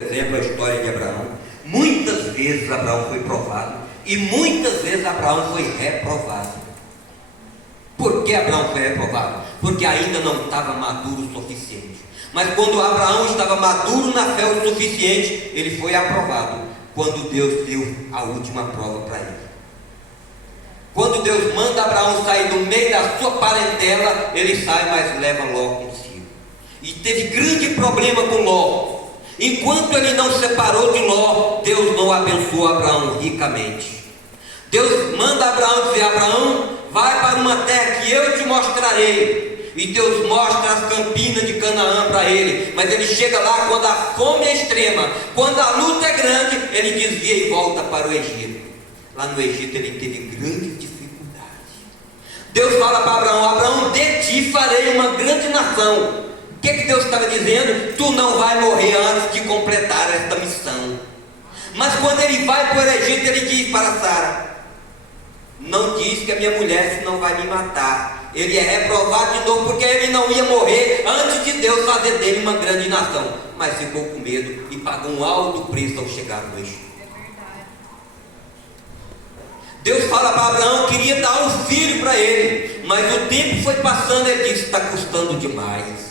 exemplo, a história de Abraão. Muitas vezes Abraão foi provado e muitas vezes Abraão foi reprovado. Por que Abraão foi reprovado? Porque ainda não estava maduro o suficiente. Mas quando Abraão estava maduro na fé o suficiente, ele foi aprovado quando Deus deu a última prova para ele. Quando Deus manda Abraão sair do meio da sua parentela, ele sai, mas leva Ló consigo. E teve grande problema com Ló. Enquanto ele não separou de Ló, Deus não abençoou Abraão ricamente. Deus manda Abraão dizer: Abraão, vai para uma terra que eu te mostrarei. E Deus mostra as campinas de Canaã para ele. Mas ele chega lá quando a fome é extrema, quando a luta é grande, ele desvia e volta para o Egito. Lá no Egito ele teve grandes dificuldades. Deus fala para Abraão: Abraão, de ti farei uma grande nação. O que Deus estava dizendo? Tu não vai morrer antes de completar esta missão. Mas quando ele vai para o Egito, ele diz para Sara: não diz que a minha mulher não vai me matar. Ele é reprovado de novo, porque ele não ia morrer antes de Deus fazer dele uma grande nação. Mas ficou com medo e pagou um alto preço ao chegar no Egito. Deus fala para Abraão, queria dar um filho para ele, mas o tempo foi passando. Ele disse: está custando demais.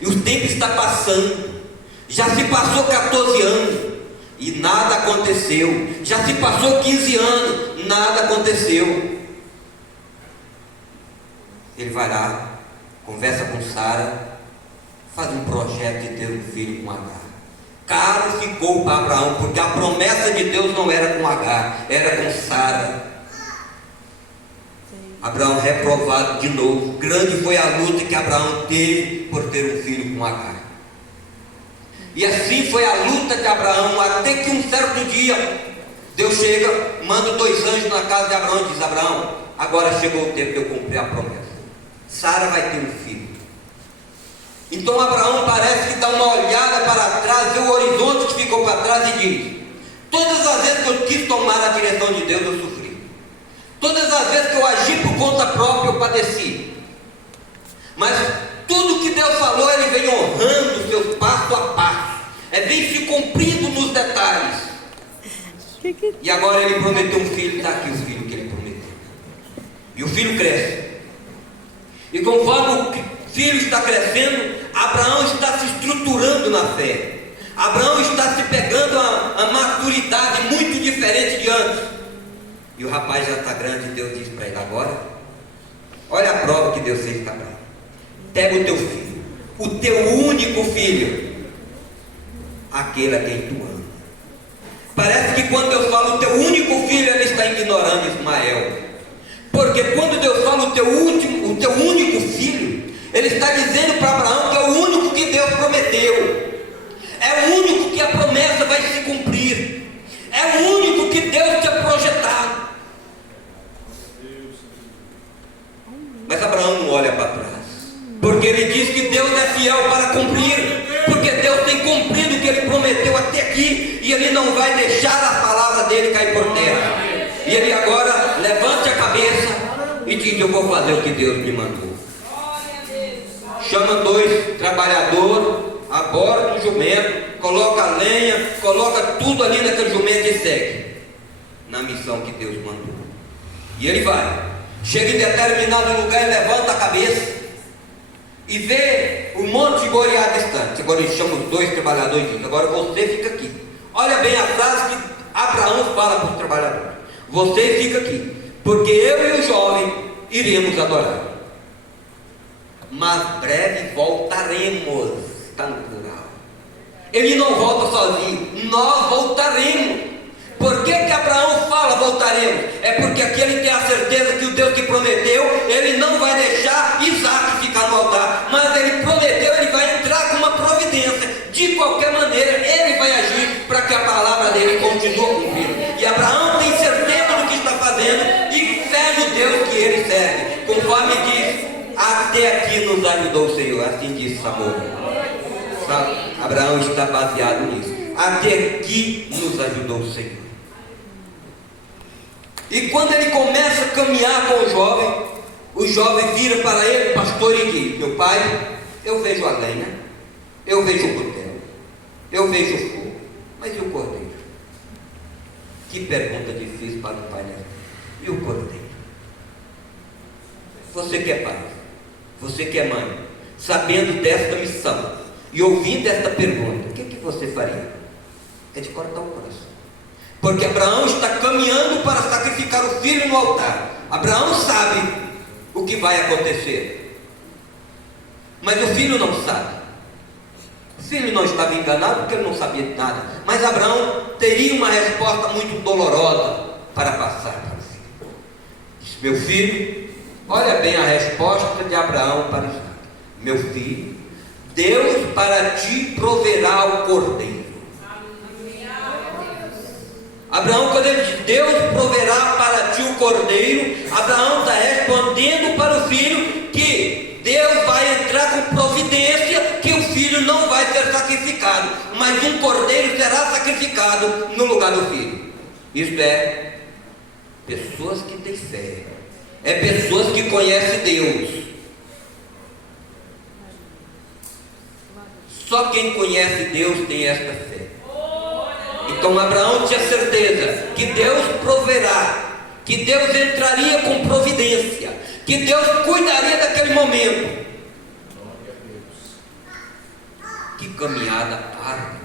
E o tempo está passando. Já se passou 14 anos e nada aconteceu. Já se passou 15 anos, nada aconteceu. Ele vai lá, conversa com Sara, faz um projeto de ter um filho com Agar. Caro ficou para Abraão, porque a promessa de Deus não era com Agar, era com Sara. Abraão reprovado de novo. Grande foi a luta que Abraão teve por ter um filho com Agar. E assim foi a luta de Abraão, até que um certo dia Deus chega, manda 2 anjos na casa de Abraão e diz: Abraão, agora chegou o tempo de eu cumprir a promessa. Sara vai ter um filho. Então Abraão parece que dá uma olhada para trás, vê o horizonte que ficou para trás e diz: todas as vezes que eu quis tomar a direção de Deus, eu sofri. Todas as vezes que eu agi por conta própria, eu padeci. Mas tudo que Deus falou, Ele vem honrando os seus passo a passo. Vem se cumprindo nos detalhes. E agora Ele prometeu um filho, está aqui o filho que Ele prometeu. E o filho cresce. E conforme o filho está crescendo, Abraão está se estruturando na fé. Abraão está se pegando a maturidade muito diferente de antes. E o rapaz já está grande e Deus diz para ele: agora, olha a prova que Deus fez para Abraão. Pega o teu filho, o teu único filho, aquele a quem tu ama. Parece que quando Deus fala o teu único filho, Ele está ignorando Ismael. Porque quando Deus fala o teu único filho, Ele está dizendo para Abraão que é o único que Deus prometeu. É o único que a promessa vai se cumprir. É o único que Deus tinha projetado. Mas Abraão não olha para trás, porque ele diz que Deus é fiel para cumprir, porque Deus tem cumprido o que Ele prometeu até aqui, e Ele não vai deixar a palavra dele cair por terra. E ele agora levanta a cabeça e diz: eu vou fazer o que Deus me mandou. Chama 2 trabalhadores, aborda o jumento, coloca a lenha, coloca tudo ali naquele jumento e segue na missão que Deus mandou. E ele vai, chega em determinado lugar e levanta a cabeça e vê o monte de Moriá distante. Agora ele chama os 2 trabalhadores e diz: agora você fica aqui. Olha bem a frase que Abraão fala para os trabalhadores: você fica aqui, porque eu e o jovem iremos adorar, mas breve voltaremos. Está no plural. Ele não volta sozinho, nós voltaremos. Por que Abraão fala voltaremos? É porque aqui ele tem a certeza que o Deus que prometeu, Ele não vai deixar Isaac ficar no altar, mas Ele prometeu, Ele vai entrar com uma providência. De qualquer maneira, Ele vai agir para que a palavra dele continue cumprindo. E Abraão tem certeza do que está fazendo e fé no Deus que ele serve. Conforme diz: até aqui nos ajudou o Senhor. Assim diz Samuel. Abraão está baseado nisso. Até aqui nos ajudou o Senhor. E quando ele começa a caminhar com o jovem vira para ele, pastor, e diz: meu pai, eu vejo a lenha, eu vejo o cutelo, Eu vejo o fogo, mas e o cordeiro? Que pergunta difícil para o pai, né? E o cordeiro? Você que é pai, você que é mãe, sabendo desta missão e ouvindo esta pergunta, o que você faria? É de cortar o coração. Porque Abraão está caminhando para sacrificar o filho no altar. Abraão sabe o que vai acontecer, mas o filho não sabe. O filho não estava enganado porque ele não sabia de nada, mas Abraão teria uma resposta muito dolorosa para passar para o filho. Disse: meu filho, olha bem a resposta de Abraão para Isaac. Meu filho, Deus para ti proverá o cordeiro. Abraão, quando ele diz Deus proverá para ti o cordeiro, Abraão está respondendo para o filho que Deus vai entrar com providência, que o filho não vai ser sacrificado, mas um cordeiro será sacrificado no lugar do filho. Isto é, pessoas que têm fé, é pessoas que conhecem Deus. Só quem conhece Deus tem esta fé. Então Abraão tinha certeza que Deus proverá, que Deus entraria com providência, que Deus cuidaria daquele momento. Que caminhada árdua.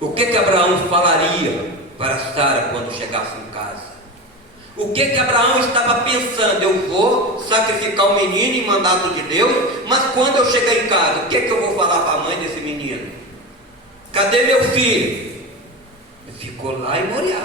O que Abraão falaria para Sara quando chegasse em casa? O que Abraão estava pensando? Eu vou sacrificar o menino em mandato de Deus, mas quando eu chegar em casa, o que eu vou falar para a mãe desse menino? Cadê meu filho? Ficou lá em Moriá.